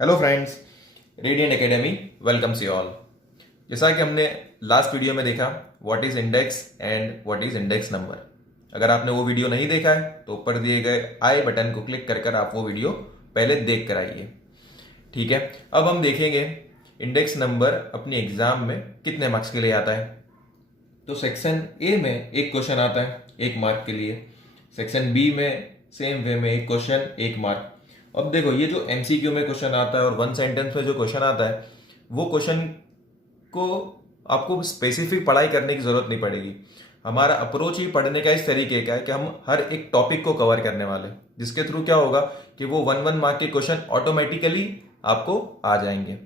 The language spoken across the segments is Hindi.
Hello friends, radiant academy welcomes you all. जैसा कि हमने लास्ट वीडियो में देखा what is index and what is index number. अगर आपने वो वीडियो नहीं देखा है तो ऊपर दिए गए आई बटन को क्लिक कर आप वो वीडियो पहले देख कर आइए। ठीक है, अब हम देखेंगे इंडेक्स नंबर अपनी एग्जाम में कितने मार्क्स के लिए आता है। तो सेक्शन ए में एक क्वेश्चन आता है 1 मार्क के लिए, सेक्शन बी में सेम वे में एक क्वेश्चन 1 मार्क। अब देखो ये जो एमसीक्यू में क्वेश्चन आता है और 1 सेंटेंस में जो क्वेश्चन आता है वो क्वेश्चन को आपको स्पेसिफिक पढ़ाई करने की जरूरत नहीं पड़ेगी। हमारा अप्रोच ही पढ़ने का इस तरीके का है कि हम हर एक टॉपिक को कवर करने वाले, जिसके थ्रू क्या होगा कि वो 1 1 मार्क के क्वेश्चन ऑटोमेटिकली आपको आ जाएंगे।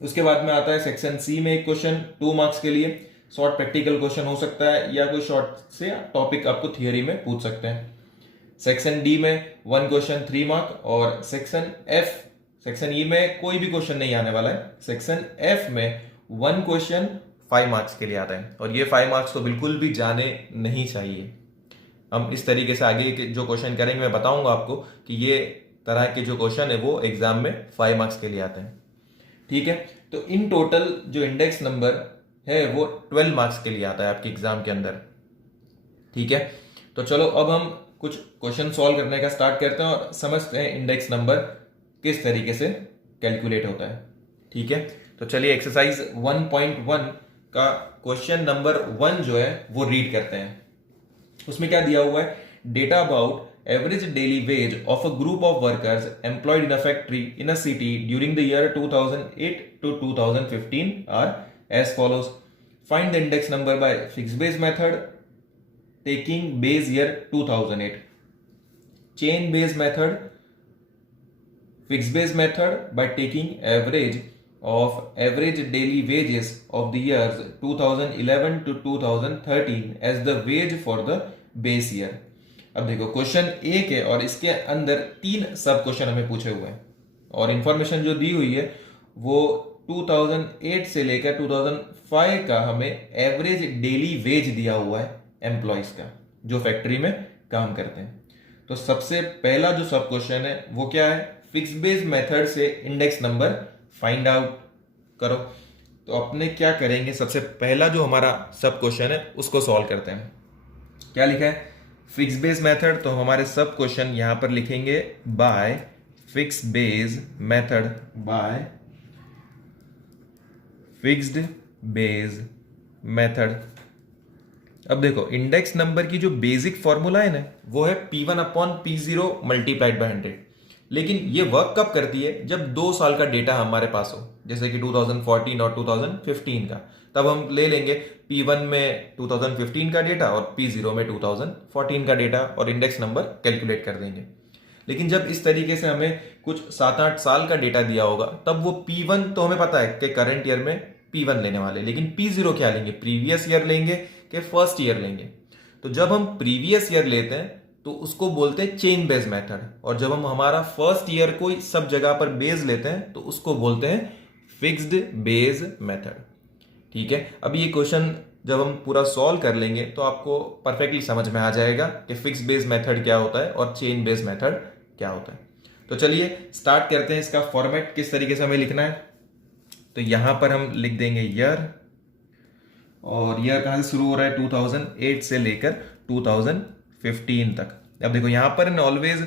उसके बाद में आता है सेक्शन सी में एक क्वेश्चन 2 मार्क्स के लिए, शॉर्ट प्रैक्टिकल क्वेश्चन हो सकता है या कोई शॉर्ट से टॉपिक आपको थियरी में पूछ सकते हैं। सेक्शन डी में 1 क्वेश्चन 3 मार्क और सेक्शन ई में कोई भी क्वेश्चन नहीं आने वाला है। सेक्शन एफ में 1 क्वेश्चन 5 मार्क्स के लिए आता है और ये 5 मार्क्स तो बिल्कुल भी जाने नहीं चाहिए। हम इस तरीके से आगे के जो क्वेश्चन करेंगे मैं बताऊंगा आपको कि ये तरह के जो क्वेश्चन है वो एग्जाम में 5 मार्क्स के लिए आते हैं। ठीक है, तो इन टोटल जो इंडेक्स नंबर है वो 12 मार्क्स के लिए आता है आपके एग्जाम के अंदर। ठीक है, तो चलो अब हम कुछ क्वेश्चन सॉल्व करने का स्टार्ट करते हैं और समझते हैं इंडेक्स नंबर किस तरीके से कैलकुलेट होता है। ठीक है, तो चलिए एक्सरसाइज 1.1 का क्वेश्चन नंबर 1 जो है वो रीड करते हैं। उसमें क्या दिया हुआ है, data about average daily wage of a group of workers employed in a factory in a city during the year 2008 to 2015 are as follows. Find the index number by fixed base method taking base year 2008, chain base method, fixed base method by taking average of average daily wages of the years 2011 to 2013 as the wage for the base year. अब देखो क्वेश्चन एक है और इसके अंदर 3 सब क्वेश्चन हमें पूछे हुए हैं और इंफॉर्मेशन जो दी हुई है वो 2008 से लेकर 2005 का हमें एवरेज डेली वेज दिया हुआ है एम्प्लॉयज का जो फैक्ट्री में काम करते हैं। तो सबसे पहला जो सब क्वेश्चन है वो क्या है, फिक्स बेस मेथड से इंडेक्स नंबर फाइंड आउट करो। तो अपने क्या करेंगे, सबसे पहला जो हमारा सब क्वेश्चन है उसको सॉल्व करते हैं। क्या लिखा है, फिक्स बेस मेथड, तो हमारे सब क्वेश्चन यहां पर लिखेंगे by fix base method, bye fixed base method. अब देखो इंडेक्स नंबर की जो बेसिक फॉर्मूला है ना वो है P1 upon P0 multiplied by 100। लेकिन ये वर्क कब करती है, जब 2 साल का डेटा हमारे पास हो, जैसे कि 2014 और 2015 का, तब हम ले लेंगे P1 में 2015 का डेटा और P0 में 2014 का डेटा और इंडेक्स नंबर कैलकुलेट कर देंगे। लेकिन जब इस तरीके से हमें कुछ 7-8 साल का डेटा दिया होगा तब वो P1 तो हमें पता है कि करंट ईयर में P1 लेने वाले, लेकिन P0 क्या लेंगे, प्रीवियस ईयर लेंगे कि फर्स्ट ईयर लेंगे। तो जब हम प्रीवियस ईयर लेते हैं तो उसको बोलते हैं चेन बेस मेथड, और जब हम हमारा फर्स्ट ईयर को सब जगह पर बेस लेते हैं तो उसको बोलते हैं फिक्स्ड बेस मेथड। ठीक है, अब ये क्वेश्चन जब हम पूरा सॉल्व कर लेंगे तो आपको परफेक्टली समझ में आ जाएगा कि फिक्स बेस मेथड क्या होता है और चेन बेस मेथड क्या होता है। तो चलिए स्टार्ट करते हैं। इसका फॉर्मेट किस तरीके से हमें लिखना है, तो यहां पर हम लिख देंगे ईयर, और ईयर कहां से शुरू हो रहा है, 2008 से लेकर 2015 तक। अब देखो यहां पर ऑलवेज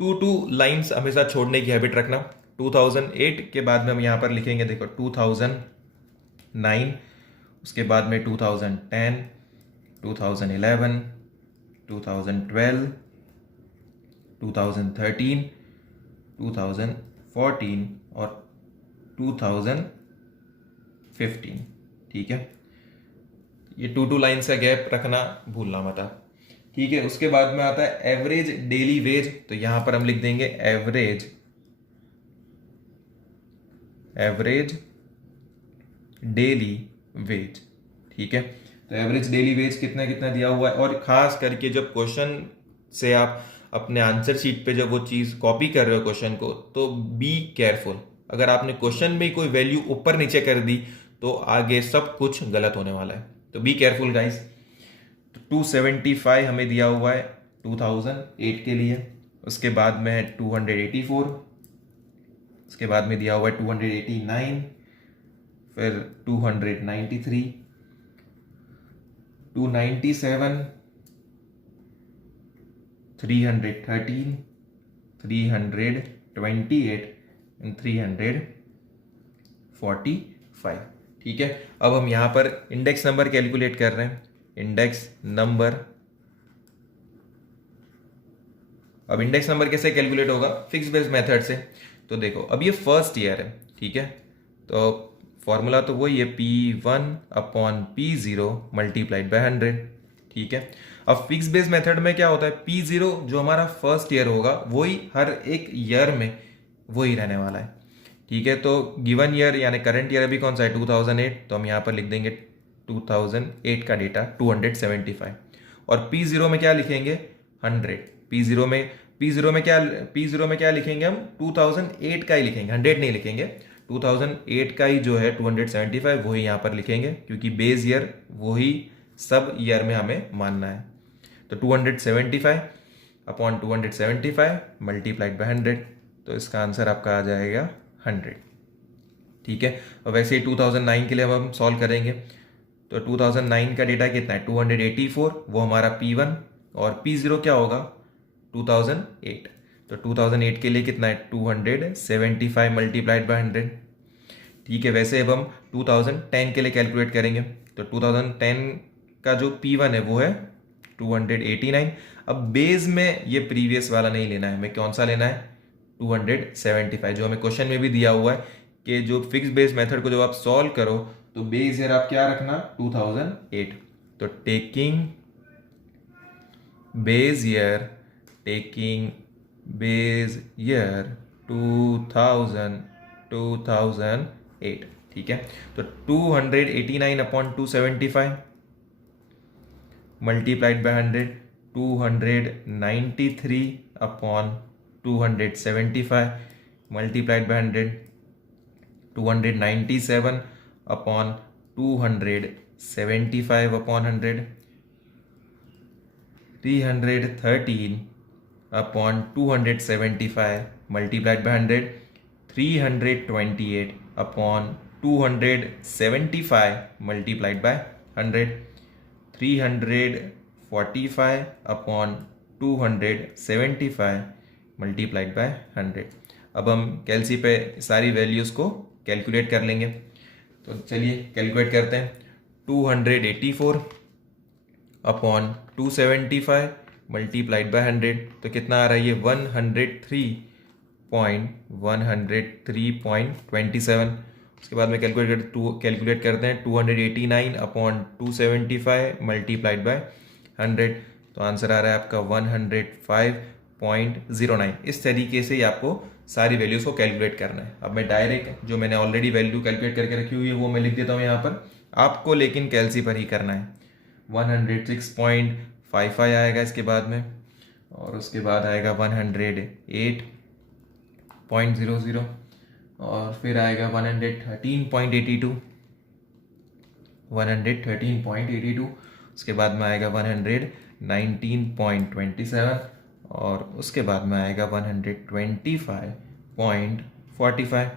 2 लाइंस हमेशा छोड़ने की हैबिट रखना। 2008 के बाद में हम यहां पर लिखेंगे देखो 2009, उसके बाद में 2010, 2011, 2012, 2013, 2014 और 2015। ठीक है, ये 2 लाइन्स का गैप रखना भूलना मत आप। ठीक है, उसके बाद में आता है एवरेज डेली वेज, तो यहां पर हम लिख देंगे एवरेज डेली वेज। ठीक है, तो एवरेज डेली वेज कितना कितना दिया हुआ है, और खास करके जब क्वेश्चन से आप अपने आंसर शीट पे जब वो चीज कॉपी कर रहे हो क्वेश्चन को, तो बी केयरफुल। अगर आपने क्वेश्चन में कोई वैल्यू ऊपर नीचे कर दी तो आगे सब कुछ गलत होने वाला है, तो बी केयरफुल गाइस। तो 275 हमें दिया हुआ है 2008 के लिए, उसके बाद में 284, उसके बाद में दिया हुआ है 289, फिर 293, 297, 313, 328 एंड 345। ठीक है, अब हम यहाँ पर इंडेक्स नंबर कैलकुलेट कर रहे हैं। इंडेक्स नंबर, अब इंडेक्स नंबर कैसे कैलकुलेट होगा? फिक्स बेस मेथड से। तो देखो, अब ये फर्स्ट ईयर है, ठीक है, तो फॉर्मूला तो वही है P1/P0 मल्टीप्लाइड बाय 100। ठीक है, अब फिक्स बेस मेथड में क्या होता है, P0 जो हमारा फर्स्ट ईयर होगा वही हर एक ईयर में वही रहने वाला है। ठीक है, तो गिवन ईयर यानी करंट ईयर अभी कौन सा है, 2008, तो हम यहाँ पर लिख देंगे 2008 का डेटा 275, और P0 में क्या लिखेंगे, 100। P0 में क्या लिखेंगे हम, 2008 का ही लिखेंगे, 100 नहीं लिखेंगे, 2008 का ही जो है 275 वही यहाँ पर लिखेंगे, क्योंकि बेस ईयर वही सब ईयर में हमें मानना है। तो 275/275 मल्टीप्लाइड बाय 100, तो इसका आंसर आपका आ जाएगा 100। ठीक है, और वैसे ही 2009 के लिए हम सॉल्व करेंगे, तो 2009 का डेटा कितना है, 284, वो हमारा P1, और P0 क्या होगा, 2008, तो 2008 के लिए कितना है, 275 मल्टीप्लाइड बाय 100। ठीक है, वैसे अब हम 2010 के लिए कैलकुलेट करेंगे, तो 2010 का जो P1 है वो है 289। अब बेस में ये प्रीवियस वाला नहीं लेना है, हमें कौन सा लेना है, 275, जो हमें क्वेश्चन में भी दिया हुआ है कि जो फिक्स बेस मेथड को जब आप सॉल्व करो तो बेस ईयर आप क्या रखना, 2008। तो टेकिंग बेस ईयर 2008। ठीक है, तो 289/275 multiplied by 100, 293/275 multiplied by 100, 297/275/100, 313/275 multiplied by 100, 328/275 multiplied by 100, 345/275 multiplied by 100। अब हम कैलसी पे सारी वैल्यूज़ को कैलकुलेट कर लेंगे, तो चलिए कैलकुलेट करते हैं। 284/275 मल्टीप्लाइड बाय 100, तो कितना आ रहा है ये, 103.27। उसके बाद में कैलकुलेट करते हैं 289/275 मल्टीप्लाइड बाय 100, तो आंसर आ रहा है आपका 105.09। इस तरीके से ही आपको सारी वैल्यूज को कैलकुलेट करना है। अब मैं डायरेक्ट जो मैंने ऑलरेडी वैल्यू कैलकुलेट करके रखी हुई है वो मैं लिख देता हूँ यहाँ पर, आपको लेकिन कैलसी पर ही करना है। 106.55 आएगा इसके बाद में, और उसके बाद आएगा 108.00, और फिर आएगा 113.82, उसके बाद में आएगा 119.27, और उसके बाद में आएगा 125.45।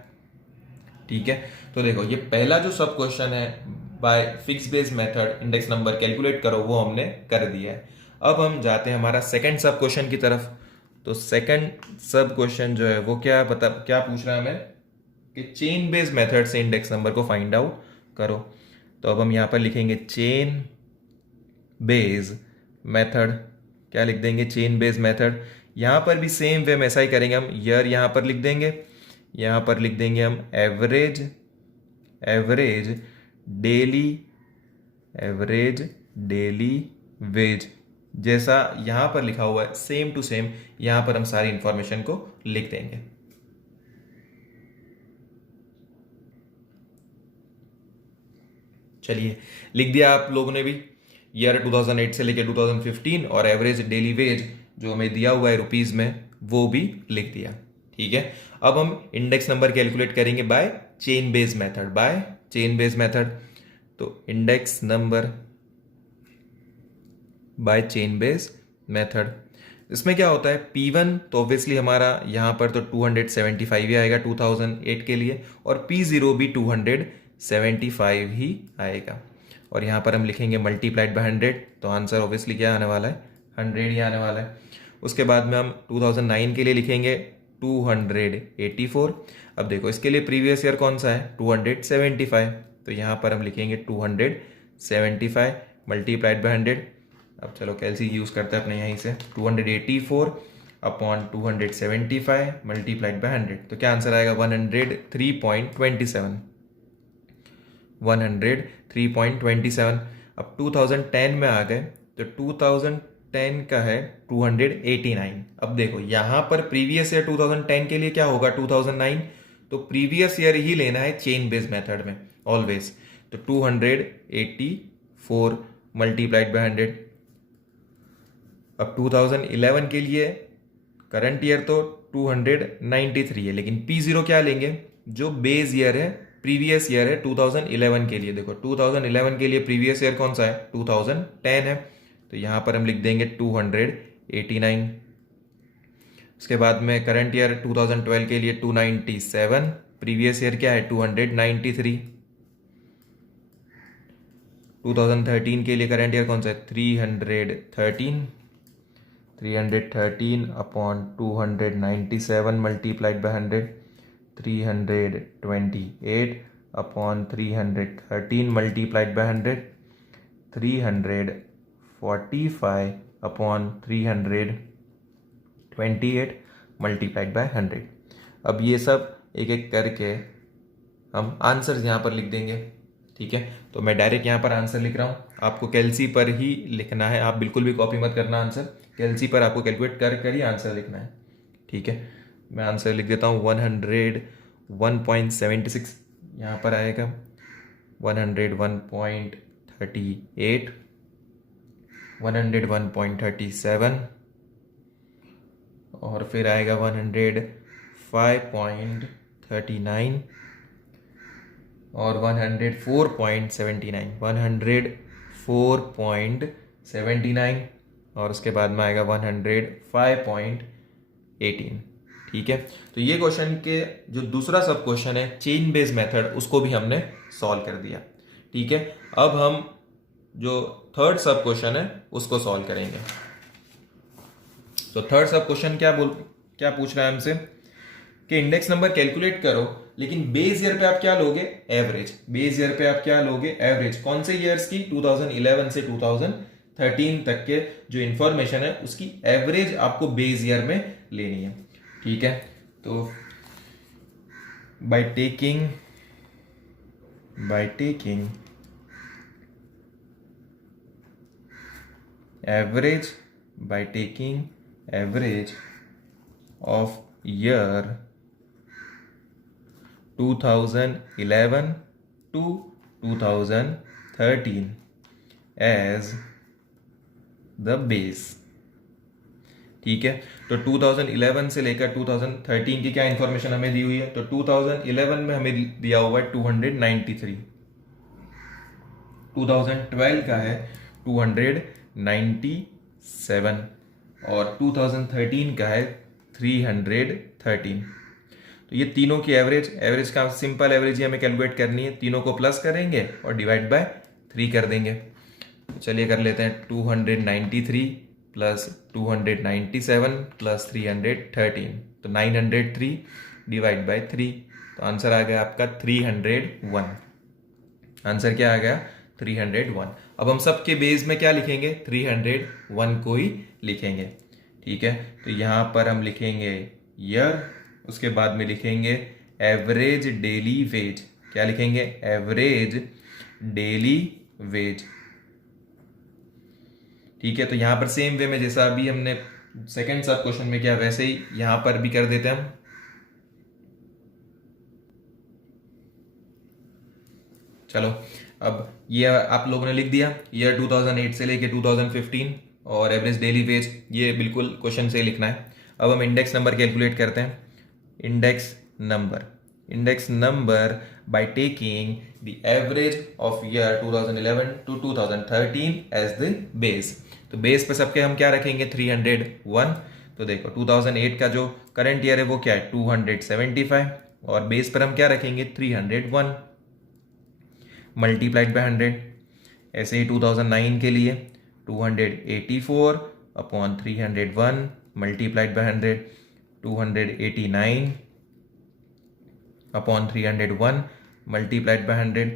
ठीक है, तो देखो ये पहला जो सब क्वेश्चन है by fix base method index number calculate करो वो हमने कर दिया है। अब हम जाते हैं हमारा सेकंड सब क्वेश्चन की तरफ। तो सेकंड सब क्वेश्चन जो है वो क्या पूछ रहा है हमें कि चेन बेस मेथड से इंडेक्स नंबर को फाइंड आउट करो। तो अब हम यहाँ पर लिखेंगे चेन बेस मेथड, क्या लिख देंगे, चेन बेस मेथड। यहाँ पर भी सेम वे में ऐसा ही करेंगे हम, ईयर यहाँ पर लिख देंगे, यहाँ पर लिख देंगे हम एवरेज डेली वेज, जैसा यहाँ पर लिखा हुआ है सेम टू सेम यहाँ पर हम सारी इंफॉर्मेशन को लिख देंगे। चलिए लिख दिया आप लोगों ने भी, ईयर 2008 से लेकर 2015 और एवरेज डेली वेज जो हमें दिया हुआ है रुपीज में वो भी लिख दिया। ठीक है, अब हम इंडेक्स नंबर कैलकुलेट करेंगे बाय चेन बेस मेथड। तो index number bye chain base method, इसमें क्या होता है, P1 तो ऑब्वियसली हमारा यहाँ पर तो 275 ही आएगा 2008 के लिए, और P0 भी 275 ही आएगा। और यहाँ पर हम लिखेंगे मल्टीप्लाइड बाय 100, तो आंसर ऑब्वियसली क्या आने वाला है, 100 ही आने वाला है। उसके बाद में हम 2009 के लिए लिखेंगे 284। अब देखो इसके लिए प्रीवियस ईयर कौन सा है, 275, तो यहाँ पर हम लिखेंगे 275 मल्टीप्लाइड बाय 100। अब चलो कैलसी यूज़ करते हैं अपने यहीं से, 284 अपॉन 275 मल्टीप्लाइड बाय 100, तो क्या आंसर आएगा 103.27, 103.27। अब 2010 में आ गए, तो 2010 का है 289। अब देखो यहाँ पर प्रीवियस ईयर 2010 के लिए क्या होगा 2009, तो प्रीवियस ईयर ही लेना है चेन बेस्ड मेथड में ऑलवेज, तो 284 मल्टीप्लाइड बाय 100। अब 2011 के लिए करंट ईयर तो 293 है, लेकिन P0 क्या लेंगे, जो बेस ईयर है, प्रीवियस ईयर है 2011 के लिए। देखो 2011 के लिए प्रीवियस ईयर कौन सा है, 2010 है, तो यहाँ पर हम लिख देंगे 289। उसके बाद में करंट ईयर 2012 के लिए 297, प्रीवियस ईयर क्या है 293। 2013 के लिए करंट ईयर कौन सा है 313 upon 297 multiplied by 100, 328 upon 313 multiplied by 100, 345 upon 328 multiplied by 100। अब ये सब एक एक करके हम आंसर यहाँ पर लिख देंगे, ठीक है। तो मैं डायरेक्ट यहाँ पर आंसर लिख रहा हूँ, आपको कैलसी पर ही लिखना है, आप बिल्कुल भी कॉपी मत करना आंसर, कैलसी पर आपको कैलकुलेट कर ही आंसर लिखना है, ठीक है। मैं आंसर लिख देता हूँ 101.76, यहाँ पर आएगा 101.38, 101.37, और फिर आएगा 105.39 और 104.79, 104.79, और उसके बाद में आएगा 105.18, ठीक है। तो ये क्वेश्चन के जो दूसरा सब क्वेश्चन है चेन बेस्ड मेथड, उसको भी हमने सॉल्व कर दिया, ठीक है। अब हम जो थर्ड सब क्वेश्चन है उसको सॉल्व करेंगे। तो थर्ड सब क्वेश्चन क्या पूछ रहा है हमसे कि इंडेक्स नंबर कैलकुलेट करो, लेकिन बेस ईयर पे आप क्या लोगे, एवरेज। बेस ईयर पे आप क्या लोगे, एवरेज। कौन से ईयर्स की, 2011 से 2013 तक के जो इंफॉर्मेशन है उसकी एवरेज आपको बेस ईयर में लेनी है, ठीक है। तो by taking average of year 2011 to 2013 as the base, ठीक है। तो 2011 से लेकर 2013 की क्या इंफॉर्मेशन हमें दी हुई है, तो 2011 में हमें दिया हुआ है 293, 2012 का है 297, और 2013 का है 313। तो ये तीनों की एवरेज का सिंपल एवरेज ही हमें कैलकुलेट करनी है, तीनों को प्लस करेंगे और डिवाइड बाय 3 कर देंगे। तो चलिए कर लेते हैं, 293 प्लस 297 प्लस 313, तो 903 डिवाइड बाय 3, तो आंसर आ गया आपका 301। आंसर क्या आ गया, 301। अब हम सबके बेस में क्या लिखेंगे, 301 को ही लिखेंगे, ठीक है। तो यहाँ पर हम लिखेंगे ईयर, उसके बाद में लिखेंगे एवरेज डेली वेज। क्या लिखेंगे, एवरेज डेली वेज, ठीक है। तो यहाँ पर सेम वे में जैसा अभी हमने सेकंड सब क्वेश्चन में किया, वैसे ही यहाँ पर भी कर देते हैं हम। चलो, अब ये आप लोगों ने लिख दिया, ईयर 2008 से लेके 2015 और एवरेज डेली वेज, ये बिल्कुल क्वेश्चन से ही लिखना है। अब हम इंडेक्स नंबर कैलकुलेट करते हैं। Index number by taking the average of year 2011 to 2013 as the base. तो बेस पे सबके हम क्या रखेंगे 301। तो देखो 2008 का जो करंट ईयर है वो क्या है 275 और बेस पर हम क्या रखेंगे 301 मल्टीप्लाइड बाय 100। ऐसे ही 2009 के लिए 284 upon 301 multiplied by 100, 289 upon 301 multiplied by 100,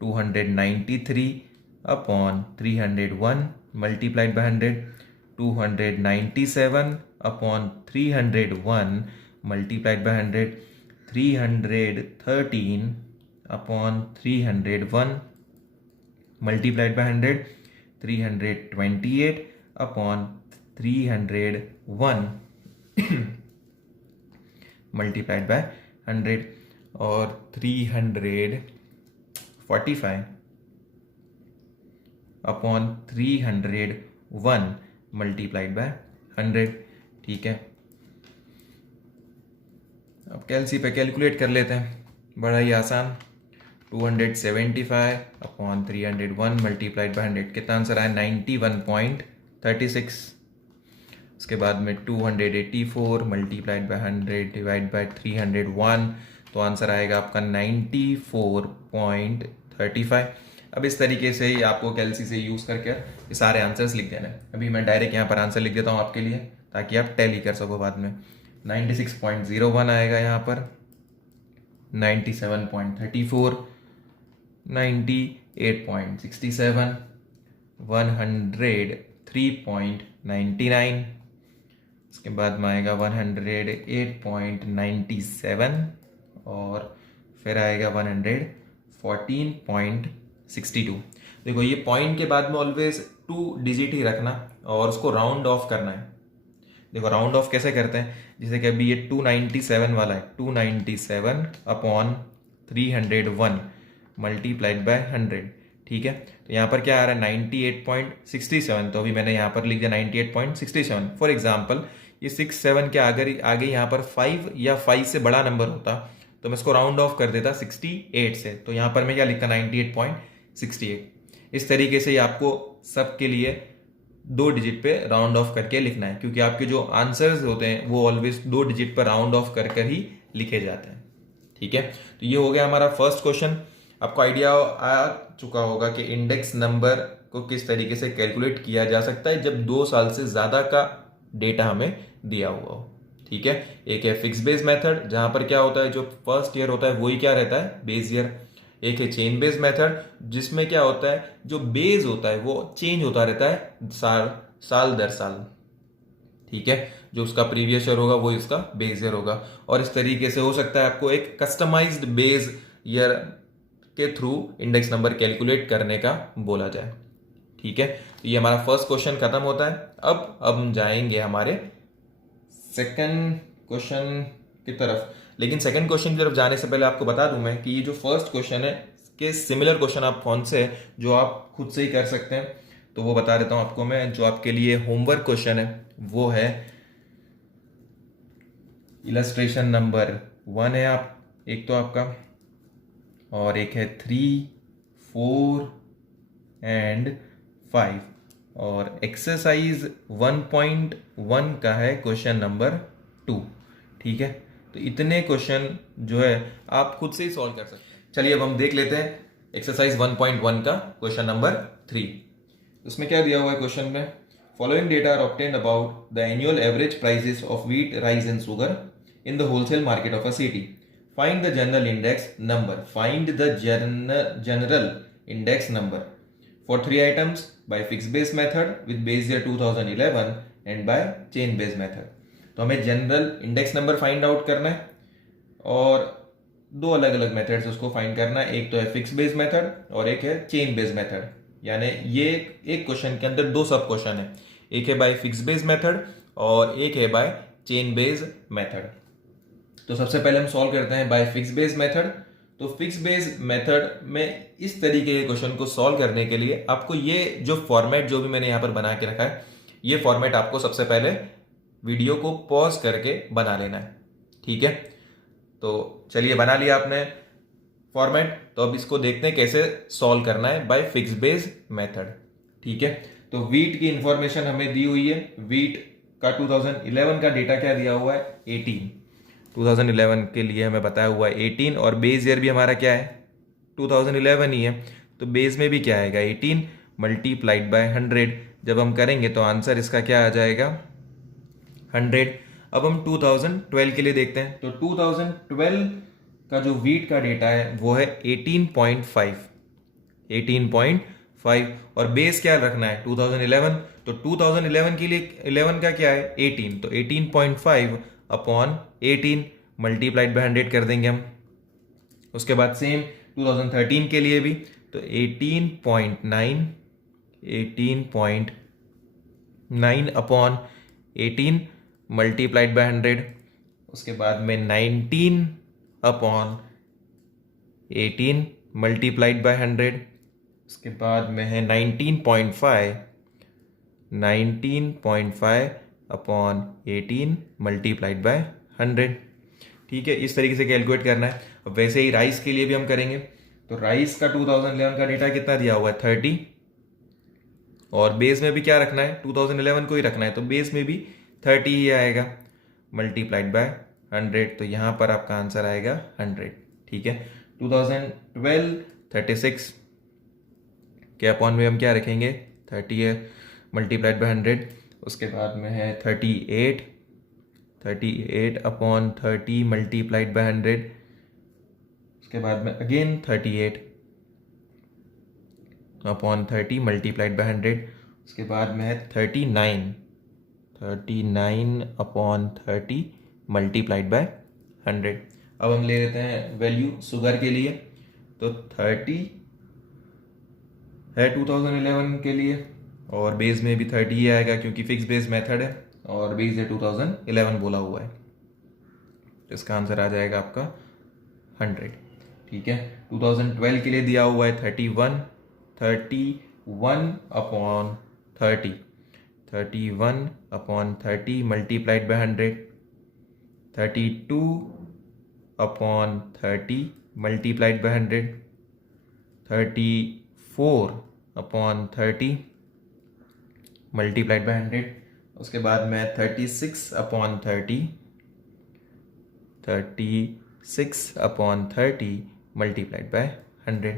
293 upon 301 multiplied by 100, 297 upon 301 multiplied by 100, 313 upon 301 multiplied by 100, 328 upon 301 multiplied by 100 और 345 अपॉन 301 मल्टीप्लाइड बाय 100। ठीक है, अब कैलसी पे कैलकुलेट कर लेते हैं, बड़ा ही आसान। 275 अपॉन 301 मल्टीप्लाइड बाय 100, कितना आंसर आया 91.36। उसके बाद में 284 मल्टीप्लाइड बाय 100 डिवाइड बाय 301, तो आंसर आएगा आपका 94.35। अब इस तरीके से ही आपको कैलसी से यूज़ करके ये सारे आंसर्स लिख देना है। अभी मैं डायरेक्ट यहाँ पर आंसर लिख देता हूँ आपके लिए ताकि आप टैली कर सको बाद में। 96.01 आएगा यहाँ पर, 97.34, 98.67, 103.99, उसके बाद में आएगा 108.97 और फिर आएगा 114.62। देखो ये पॉइंट के बाद में ऑलवेज 2 डिजिट ही रखना और उसको राउंड ऑफ करना है। देखो राउंड ऑफ कैसे करते हैं, जैसे कि अभी ये 297 वाला है, 297 अपॉन 301 मल्टीप्लाइड बाय 100। ठीक है, तो यहाँ पर क्या आ रहा है 98.67, तो अभी मैंने यहाँ पर लिख दिया 98.67। फॉर एग्जाम्पल ये 67 के आगे यहाँ पर 5 या 5 से बड़ा नंबर होता तो मैं इसको राउंड ऑफ कर देता 68 से, तो यहाँ पर मैं क्या लिखता 98.68। इस तरीके से आपको सबके लिए 2 डिजिट पे राउंड ऑफ करके लिखना है, क्योंकि आपके जो आंसर्स होते हैं वो ऑलवेज 2 डिजिट पर राउंड ऑफ कर कर ही लिखे जाते हैं। ठीक है, तो ये हो गया हमारा फर्स्ट क्वेश्चन। आपको आइडिया आ चुका होगा कि इंडेक्स नंबर को किस तरीके से कैलकुलेट किया जा सकता है जब 2 साल से ज्यादा का डेटा हमें दिया हुआ हो। ठीक है, एक है फिक्स बेस मेथड, जहां पर क्या होता है जो फर्स्ट ईयर होता है वही क्या रहता है बेस ईयर। एक है चेन बेस मेथड, जिसमें क्या होता है जो बेस होता है वो चेंज होता रहता है साल दर साल। ठीक है, जो उसका प्रीवियस ईयर होगा वो इसका बेस ईयर होगा। और इस तरीके से हो सकता है आपको एक कस्टमाइज्ड बेस ईयर के थ्रू इंडेक्स नंबर कैलकुलेट करने का बोला जाए। ठीक है, तो ये हमारा फर्स्ट क्वेश्चन खत्म होता है। अब हम जाएंगे हमारे सेकंड क्वेश्चन की तरफ, लेकिन सेकंड क्वेश्चन की तरफ जाने से पहले आपको बता दूं मैं कि ये जो फर्स्ट क्वेश्चन है के सिमिलर क्वेश्चन आप कौन से हैं जो आप खुद से ही कर सकते हैं, तो वो बता देता हूं आपको मैं। जो आपके लिए होमवर्क क्वेश्चन है वो है इलस्ट्रेशन नंबर 1 है आप एक तो आपका, और एक है 3, 4 एंड 5, और एक्सरसाइज 1.1 का है क्वेश्चन नंबर 2। ठीक है, तो इतने क्वेश्चन जो है आप खुद से ही सॉल्व कर सकते हैं। चलिए अब हम देख लेते हैं एक्सरसाइज 1.1 का क्वेश्चन नंबर 3। उसमें क्या दिया हुआ है क्वेश्चन में, following data are obtained about the annual average prices of wheat, rice and sugar in the wholesale market of a city. Find the general index number, find the general index number for 3 items by fixed base method with base year 2011 and by chain base method। तो हमें general index number find out करना है और 2 अलग अलग मेथड्स उसको फाइंड करना है। एक तो है फिक्स बेस मेथड और एक है चेन बेस मेथड। यानी ये एक क्वेश्चन के अंदर 2 सब क्वेश्चन है, एक है बाय फिक्स बेस मेथड और एक है बाय चेन बेस मेथड। तो सबसे पहले हम सॉल्व करते हैं बाय फिक्स बेस मेथड। तो फिक्स बेस मेथड में इस तरीके के क्वेश्चन को सॉल्व करने के लिए आपको ये जो फॉर्मेट जो भी मैंने यहाँ पर बना के रखा है, ये फॉर्मेट आपको सबसे पहले वीडियो को पॉज करके बना लेना है। ठीक है, तो चलिए बना लिया आपने फॉर्मेट। तो अब इसको देखते हैं कैसे सॉल्व करना है बाय फिक्स बेस मेथड। ठीक है, तो वीट की इंफॉर्मेशन हमें दी हुई है। वीट का 2011 का डेटा क्या दिया हुआ है, 18। 2011 के लिए हमें बताया हुआ है 18 और बेस ईयर भी हमारा क्या है, 2011 ही है। तो बेस में भी क्या आएगा, 18 मल्टीप्लाइड बाय 100। जब हम करेंगे तो आंसर इसका क्या आ जाएगा, 100। अब हम 2012 के लिए देखते हैं। तो 2012 का जो वीट का डेटा है वो है 18.5। 18.5 और बेस क्या रखना है, 2011। तो 2011 के लिए 11 का क्या है, 18। तो 18.5 अपॉन 18 मल्टीप्लाइड बाय 100 कर देंगे हम। उसके बाद सेम 2013 के लिए भी, तो 18.9 अपॉन 18 मल्टीप्लाइड बाय 100। उसके बाद में 19 अपॉन 18 मल्टीप्लाइड बाय 100। उसके बाद में है 19.5 अपॉन 18 मल्टीप्लाइड बाय 100। ठीक है, इस तरीके से कैलकुलेट करना है। अब वैसे ही राइस के लिए भी हम करेंगे। तो राइस का 2011 का डेटा कितना दिया हुआ है, 30। और बेस में भी क्या रखना है, 2011 को ही रखना है। तो बेस में भी 30 ही आएगा मल्टीप्लाइड बाय 100। तो यहाँ पर आपका आंसर आएगा 100। ठीक है, 2012 36 के अपॉन में हम क्या रखेंगे, 30 है मल्टीप्लाइड बाय 100। उसके बाद में है 38 अपॉन 30 मल्टीप्लाइड बाय 100। उसके बाद में अगेन 38 अपॉन 30 मल्टीप्लाइड बाय 100। उसके बाद में है 39 अपॉन 30 मल्टीप्लाइड बाय 100। अब हम ले लेते हैं वैल्यू शुगर के लिए। तो 30 है 2011 के लिए और बेस में भी 30 ही आएगा क्योंकि फिक्स बेस मेथड है और बेस है 2011 बोला हुआ है। तो इसका आंसर आ जाएगा आपका 100। ठीक है, 2012 के लिए दिया हुआ है 31 upon 30 multiplied by 100। 32 upon 30 multiplied by 100। 34 upon 30 multiplied by 100। उसके बाद में 36 अपॉन 30 मल्टीप्लाइड बाय 100।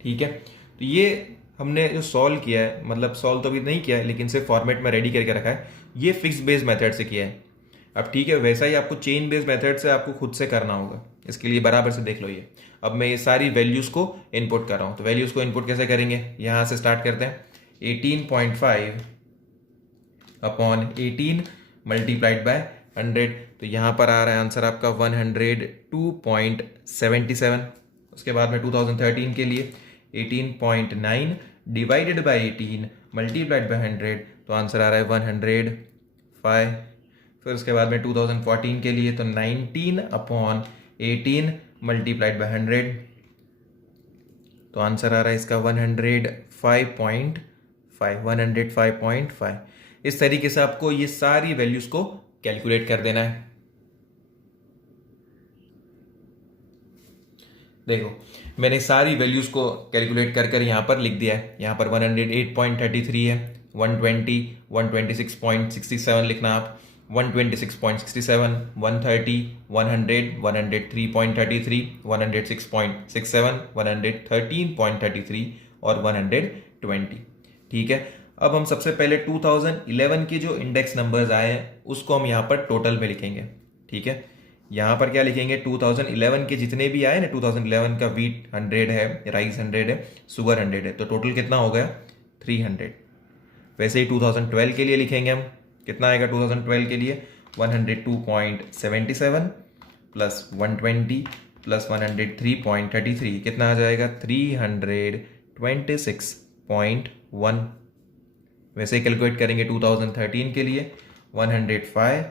ठीक है, तो ये हमने जो सॉल्व किया है, मतलब सॉल्व तो अभी नहीं किया है लेकिन सिर्फ फॉर्मेट में रेडी करके रखा है, ये फिक्स बेस मेथड से किया है। अब ठीक है, वैसा ही आपको चेन बेस मेथड से आपको खुद से करना होगा। इसके लिए बराबर से देख लो ये। अब मैं ये सारी वैल्यूज को इनपुट कर रहा हूँ। तो वैल्यूज को इनपुट कैसे करेंगे, यहाँ से स्टार्ट करते हैं। 18.5 अपॉन 18 मल्टीप्लाइड बाय 100। तो यहाँ पर आ रहा है आंसर आपका 102.77। उसके बाद में 2013 के लिए 18.9 डिवाइडेड बाय 18 मल्टीप्लाइड बाय 100। तो आंसर आ रहा है 105। फिर उसके बाद में 2014 के लिए तो 19 अपॉन 18 मल्टीप्लाइड बाय 100। तो आंसर आ रहा है इसका 105.5। इस तरीके से आपको ये सारी वैल्यूज को कैलकुलेट कर देना है। देखो, मैंने सारी वैल्यूज को कैलकुलेट कर यहाँ पर लिख दिया है। यहाँ पर 108.33 है, 120, 126.67 लिखना आप, 126.67, 130, 100, 103.33, 106.67, 113.33 और 120। ठीक है, अब हम सबसे पहले 2011 के जो इंडेक्स नंबर्स आए हैं उसको हम यहाँ पर टोटल में लिखेंगे। ठीक है, यहाँ पर क्या लिखेंगे, 2011 के जितने भी आए ना, 2011 का वीट 100 है, राइस 100 है, शुगर 100 है, तो टोटल कितना हो गया, 300। वैसे ही 2012 के लिए लिखेंगे हम, कितना आएगा 2012 के लिए, 102.77 प्लस 120 प्लस 103.33 कितना आ जाएगा, 326.1। वैसे ही कैलकुलेट करेंगे 2013 के लिए, 105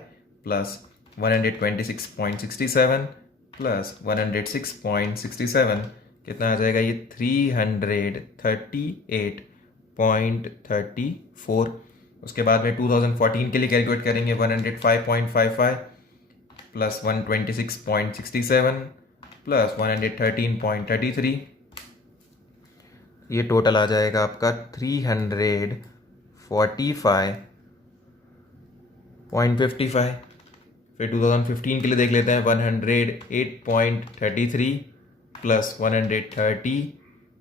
प्लस 126.67 प्लस 106.67 कितना आ जाएगा, ये 338.34। उसके बाद में 2014 के लिए कैलकुलेट करेंगे, 105.55 प्लस 126.67 प्लस 113.33, ये टोटल आ जाएगा आपका 304.33। 145.55। फिर 2015 के लिए देख लेते हैं 108.33 प्लस 130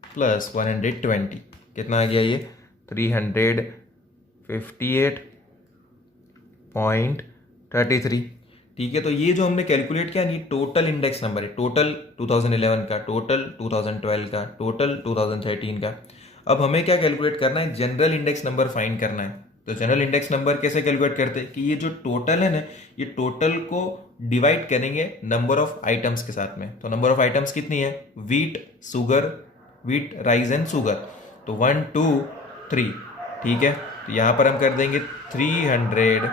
प्लस 120 कितना आ गया ये 358.33। ठीक है, तो ये जो हमने कैलकुलेट किया ये टोटल इंडेक्स नंबर है, टोटल 2011 का, टोटल 2012 का, टोटल 2013 का। अब हमें क्या कैलकुलेट करना है, जनरल इंडेक्स नंबर फाइंड करना है। तो जनरल इंडेक्स नंबर कैसे कैलकुलेट करते हैं कि ये जो टोटल है ना, ये टोटल को डिवाइड करेंगे नंबर ऑफ आइटम्स के साथ में। तो नंबर ऑफ आइटम्स कितनी है, wheat, sugar, wheat, rice and sugar, तो 1 2 3। ठीक है, तो यहां पर हम कर देंगे 300,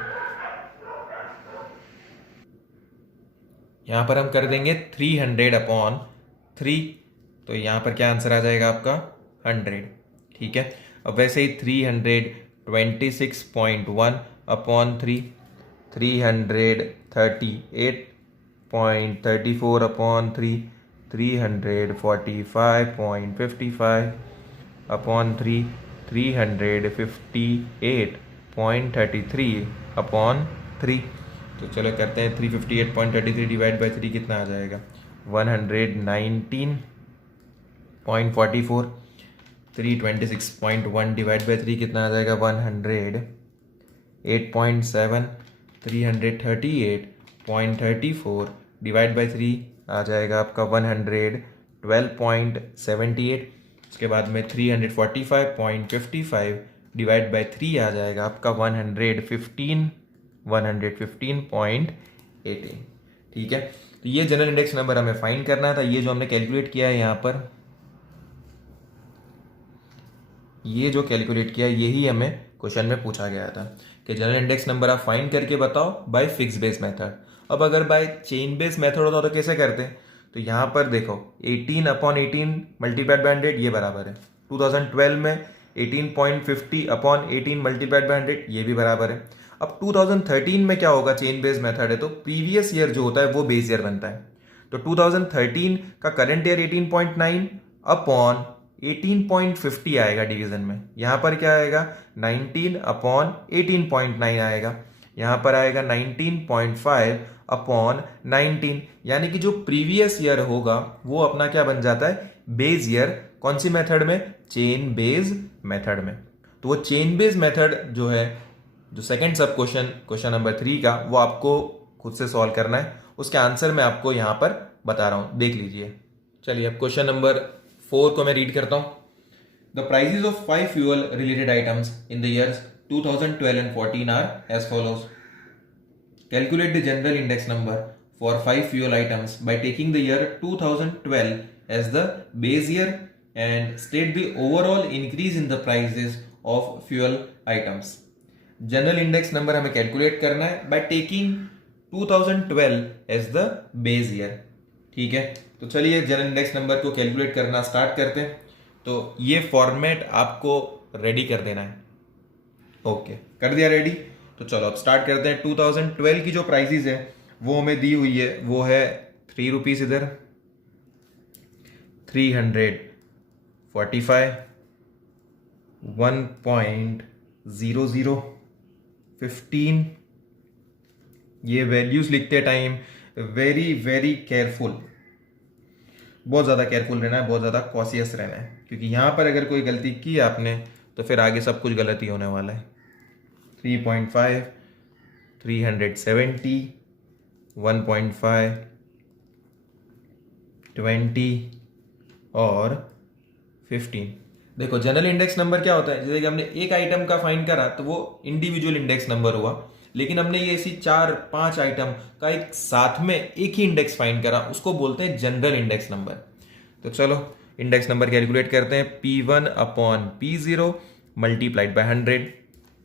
यहां पर हम कर देंगे 300/3। तो यहां पर क्या आंसर आ जाएगा आपका 100। ठीक है, अब वैसे ही 326.1/3, 338.34/3, 345.55/3, 358.33/3। तो चलो करते हैं 358.33 डिवाइड बाई 3 कितना आ जाएगा 119.44। 326.1 डिवाइड बाई 3 कितना आ जाएगा 108.7। 338.34 डिवाइड बाई 3 आ जाएगा आपका 112.78। उसके बाद में 345.55 डिवाइड बाई 3 आ जाएगा आपका 115.18। ठीक है, तो ये जनरल इंडेक्स नंबर हमें फाइंड करना था। ये जो हमने कैलकुलेट किया है यहाँ पर, ये जो कैलकुलेट किया यही हमें क्वेश्चन में पूछा गया था कि जनरल इंडेक्स नंबर आप फाइंड करके बताओ बाय फिक्स बेस मेथड। अब अगर बाय चेन बेस मेथड होता तो कैसे करते हैं, तो यहाँ पर देखो 18/18 मल्टीप्लाइड बाय 100 ये बराबर है 2012 में 18.50/18 मल्टीप्लाइड बाय 100 ये भी बराबर है। अब 2013 में क्या होगा, चेन बेस मेथड है तो प्रीवियस ईयर जो होता है वो बेस ईयर बनता है। तो 2013 का करंट ईयर 18.9 अपॉन 18.50 आएगा डिवीजन में। यहां पर क्या आएगा 19/18.9 आएगा, यहां पर आएगा 19.5/19। यानी कि जो प्रीवियस ईयर होगा वो अपना क्या बन जाता है, बेस ईयर। कौन सी मेथड में, चेन बेस मेथड में। तो वो चेन बेस मेथड जो है, जो सेकंड सब क्वेश्चन, क्वेश्चन नंबर 3 का, वो आपको खुद से सॉल्व करना है। उसके आंसर मैं आपको यहां पर बता रहा हूं, देख लीजिए। चलिए अब क्वेश्चन नंबर 4 को मैं रीड करता हूं। The prices of 5 fuel related items in the years 2012 and 14 are as follows. Calculate the general index number for 5 fuel items by taking the year 2012 as the base year and state the overall increase in the prices of fuel items. General index number हमें कैलकुलेट करना है बाय टेकिंग 2012 एज द बेस ईयर। ठीक है, तो चलिए जनरल इंडेक्स नंबर को कैलकुलेट करना स्टार्ट करते हैं। तो ये फॉर्मेट आपको रेडी कर देना है। ओके, कर दिया रेडी। तो चलो अब स्टार्ट करते हैं। 2012 की जो प्राइसेस है वो हमें दी हुई है, वो है 3 रुपीज इधर, 345, 1.00, 15। ये वैल्यूज लिखते टाइम वेरी वेरी केयरफुल, बहुत ज़्यादा केयरफुल रहना है, बहुत ज़्यादा कॉशियस रहना है, क्योंकि यहाँ पर अगर कोई गलती की आपने तो फिर आगे सब कुछ गलत ही होने वाला है। 3.5, 370, 1.5, 20 और 15। देखो जनरल इंडेक्स नंबर क्या होता है, जैसे कि हमने एक आइटम का फाइंड करा तो वो इंडिविजुअल इंडेक्स नंबर हुआ, लेकिन हमने ये ऐसी 4-5 आइटम का एक साथ में एक ही इंडेक्स फाइंड करा, उसको बोलते हैं जनरल इंडेक्स नंबर। तो चलो इंडेक्स नंबर कैलकुलेट करते हैं। P1/P0 multiplied by 100।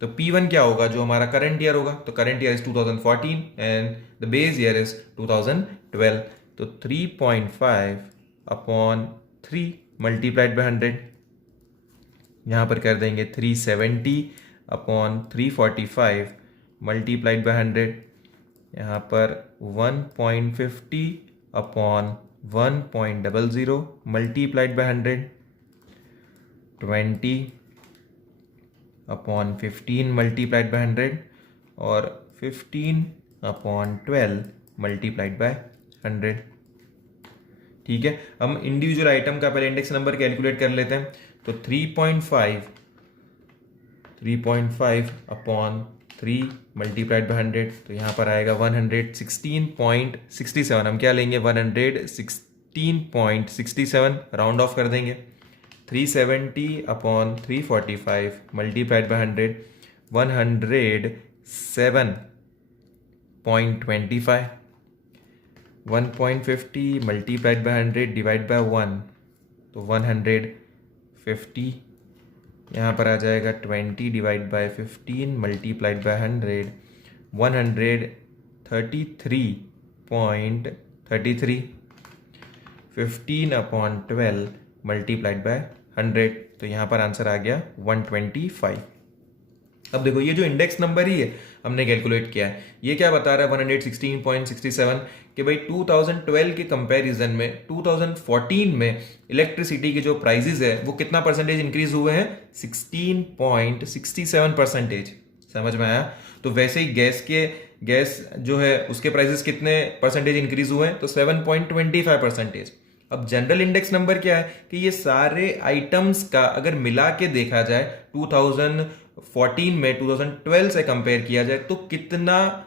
तो P1 क्या होगा, जो हमारा करंट ईयर होगा, तो current year is 2014 and the base year is 2012। तो 3.5/3 मल्टीप्लाइड बाय 100। यहाँ पर कर देंगे 370/345 मल्टीप्लाइड बाय 100। यहाँ पर 1.50/1.00 multiplied by 100। Upon 15 multiplied by 100 और 15 अपॉन 12 मल्टीप्लाइड बाय 100। ठीक है, हम इंडिविजुअल आइटम का पहले इंडेक्स नंबर कैलकुलेट कर लेते हैं। तो 3.5 अपॉन 3 मल्टीप्लाइड बाय 100, तो यहाँ पर आएगा 116.67। हम क्या लेंगे, 116.67, राउंड ऑफ कर देंगे। 370 upon 345 multiplied by 100, 107.25। 1.50 multiplied by 100 divide by 1, तो 150। यहाँ पर आ जाएगा 20 divide by 15 multiplied by 100, 133.33। 15 upon 12 multiplied by 100, तो यहाँ पर आंसर आ गया 125। अब देखो ये जो इंडेक्स नंबर ही है हमने कैलकुलेट किया है, ये क्या बता रहा है 116.67 कि भाई 2012 के कंपैरिजन में 2014 में इलेक्ट्रिसिटी के जो प्राइसेस है वो कितना परसेंटेज इंक्रीज हुए हैं, 16.67%। समझ में आया? तो वैसे ही गैस जो है उसके प्राइसेस कितने परसेंटेज इंक्रीज हुए हैं, तो 7.25%। अब जनरल इंडेक्स नंबर क्या है कि ये सारे आइटम्स का अगर मिला के देखा जाए 2014 में 2012 से कंपेयर किया जाए तो कितना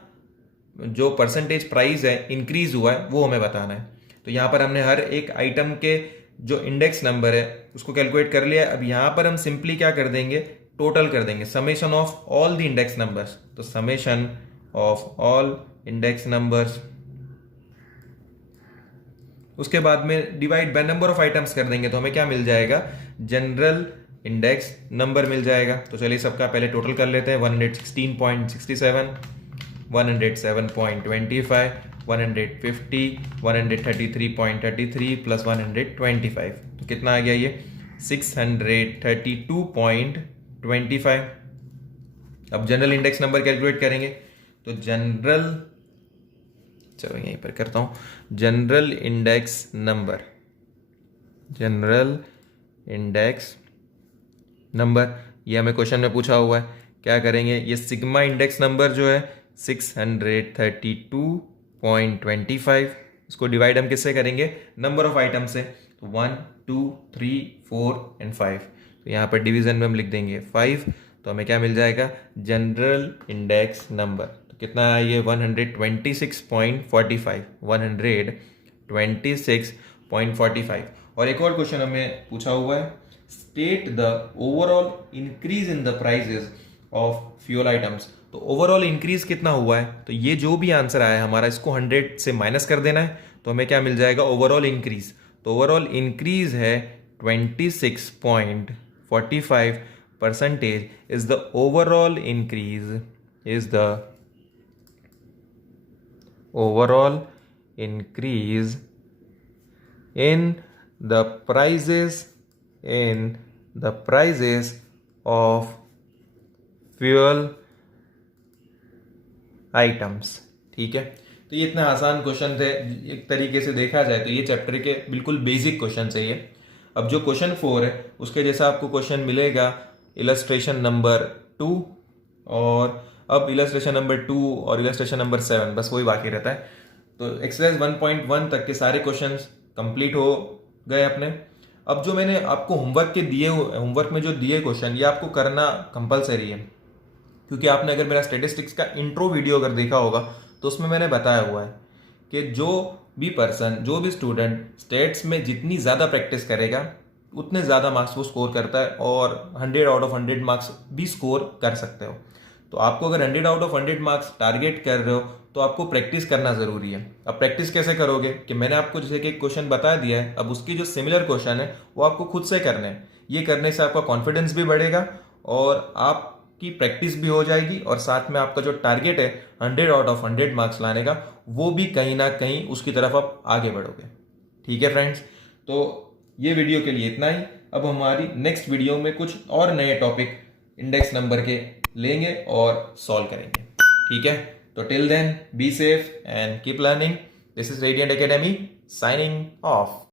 जो परसेंटेज प्राइस है इंक्रीज हुआ है वो हमें बताना है। तो यहाँ पर हमने हर एक आइटम के जो इंडेक्स नंबर है उसको कैलकुलेट कर लिया। अब यहाँ पर हम सिंपली क्या कर देंगे, टोटल कर देंगे, summation of all the index numbers. तो summation of all index numbers, उसके बाद में divide by number of items कर देंगे, तो हमें क्या मिल जाएगा, जनरल इंडेक्स नंबर मिल जाएगा। तो चलिए सबका पहले टोटल कर लेते हैं। 116.67, 107.25, 150, 133.33 प्लस 125, तो कितना आ गया ये 632.25। अब जनरल इंडेक्स नंबर कैलकुलेट करेंगे, तो चलो यहीं पर करता हूं, जनरल इंडेक्स नंबर ये हमें क्वेश्चन में पूछा हुआ है। क्या करेंगे, ये सिग्मा इंडेक्स नंबर जो है 632.25, इसको डिवाइड हम किससे करेंगे, नंबर ऑफ आइटम से। तो 1 2 3 4 एंड 5, तो यहाँ पर डिवीजन में हम लिख देंगे 5, तो हमें क्या मिल जाएगा, जनरल इंडेक्स नंबर। तो कितना है ये 126.45, 126.45। और एक और क्वेश्चन हमें पूछा हुआ है, state the overall increase in the prices of fuel items. तो ओवरऑल इंक्रीज कितना हुआ है, तो ये जो भी आंसर आया है हमारा, इसको 100 से माइनस कर देना है, तो हमें क्या मिल जाएगा, ओवरऑल इंक्रीज। तो ओवरऑल इंक्रीज है 26.45% is the overall increase, is the overall increase in the prices of fuel items। ठीक है, तो ये इतना आसान क्वेश्चन थे। एक तरीके से देखा जाए तो ये चैप्टर के बिल्कुल बेसिक क्वेश्चन है ये। अब जो क्वेश्चन 4 है उसके जैसा आपको क्वेश्चन मिलेगा इलस्ट्रेशन नंबर 2, और अब इलस्ट्रेशन नंबर 2 और इलस्ट्रेशन नंबर 7 बस वही बाकी रहता है। तो एक्सरसाइज 1.1 तक के सारे क्वेश्चंस कंप्लीट हो गए अपने। अब जो मैंने आपको होमवर्क में जो दिए क्वेश्चन, ये आपको करना कंपलसरी है, क्योंकि आपने अगर मेरा स्टैटिस्टिक्स का इंट्रो वीडियो अगर देखा होगा तो उसमें मैंने बताया हुआ है कि जो भी स्टूडेंट स्टेट्स में जितनी ज़्यादा प्रैक्टिस करेगा उतने ज़्यादा मार्क्स वो स्कोर करता है, और 100 आउट ऑफ 100 मार्क्स भी स्कोर कर सकते हो। तो आपको अगर 100 आउट ऑफ 100 मार्क्स टारगेट कर रहे हो तो आपको प्रैक्टिस करना ज़रूरी है। अब प्रैक्टिस कैसे करोगे, कि मैंने आपको जैसे कि एक क्वेश्चन बता दिया है, अब उसकी जो सिमिलर क्वेश्चन है वो आपको खुद से करने हैं। ये करने से आपका कॉन्फिडेंस भी बढ़ेगा और आपकी प्रैक्टिस भी हो जाएगी, और साथ में आपका जो टारगेट है 100 आउट ऑफ 100 मार्क्स लाने का, वो भी कहीं ना कहीं उसकी तरफ आप आगे बढ़ोगे। ठीक है फ्रेंड्स, तो ये वीडियो के लिए इतना ही। अब हमारी नेक्स्ट वीडियो में कुछ और नए टॉपिक इंडेक्स नंबर के लेंगे और सॉल्व करेंगे। ठीक है, तो till then be safe and keep learning. This is Radiant Academy signing of.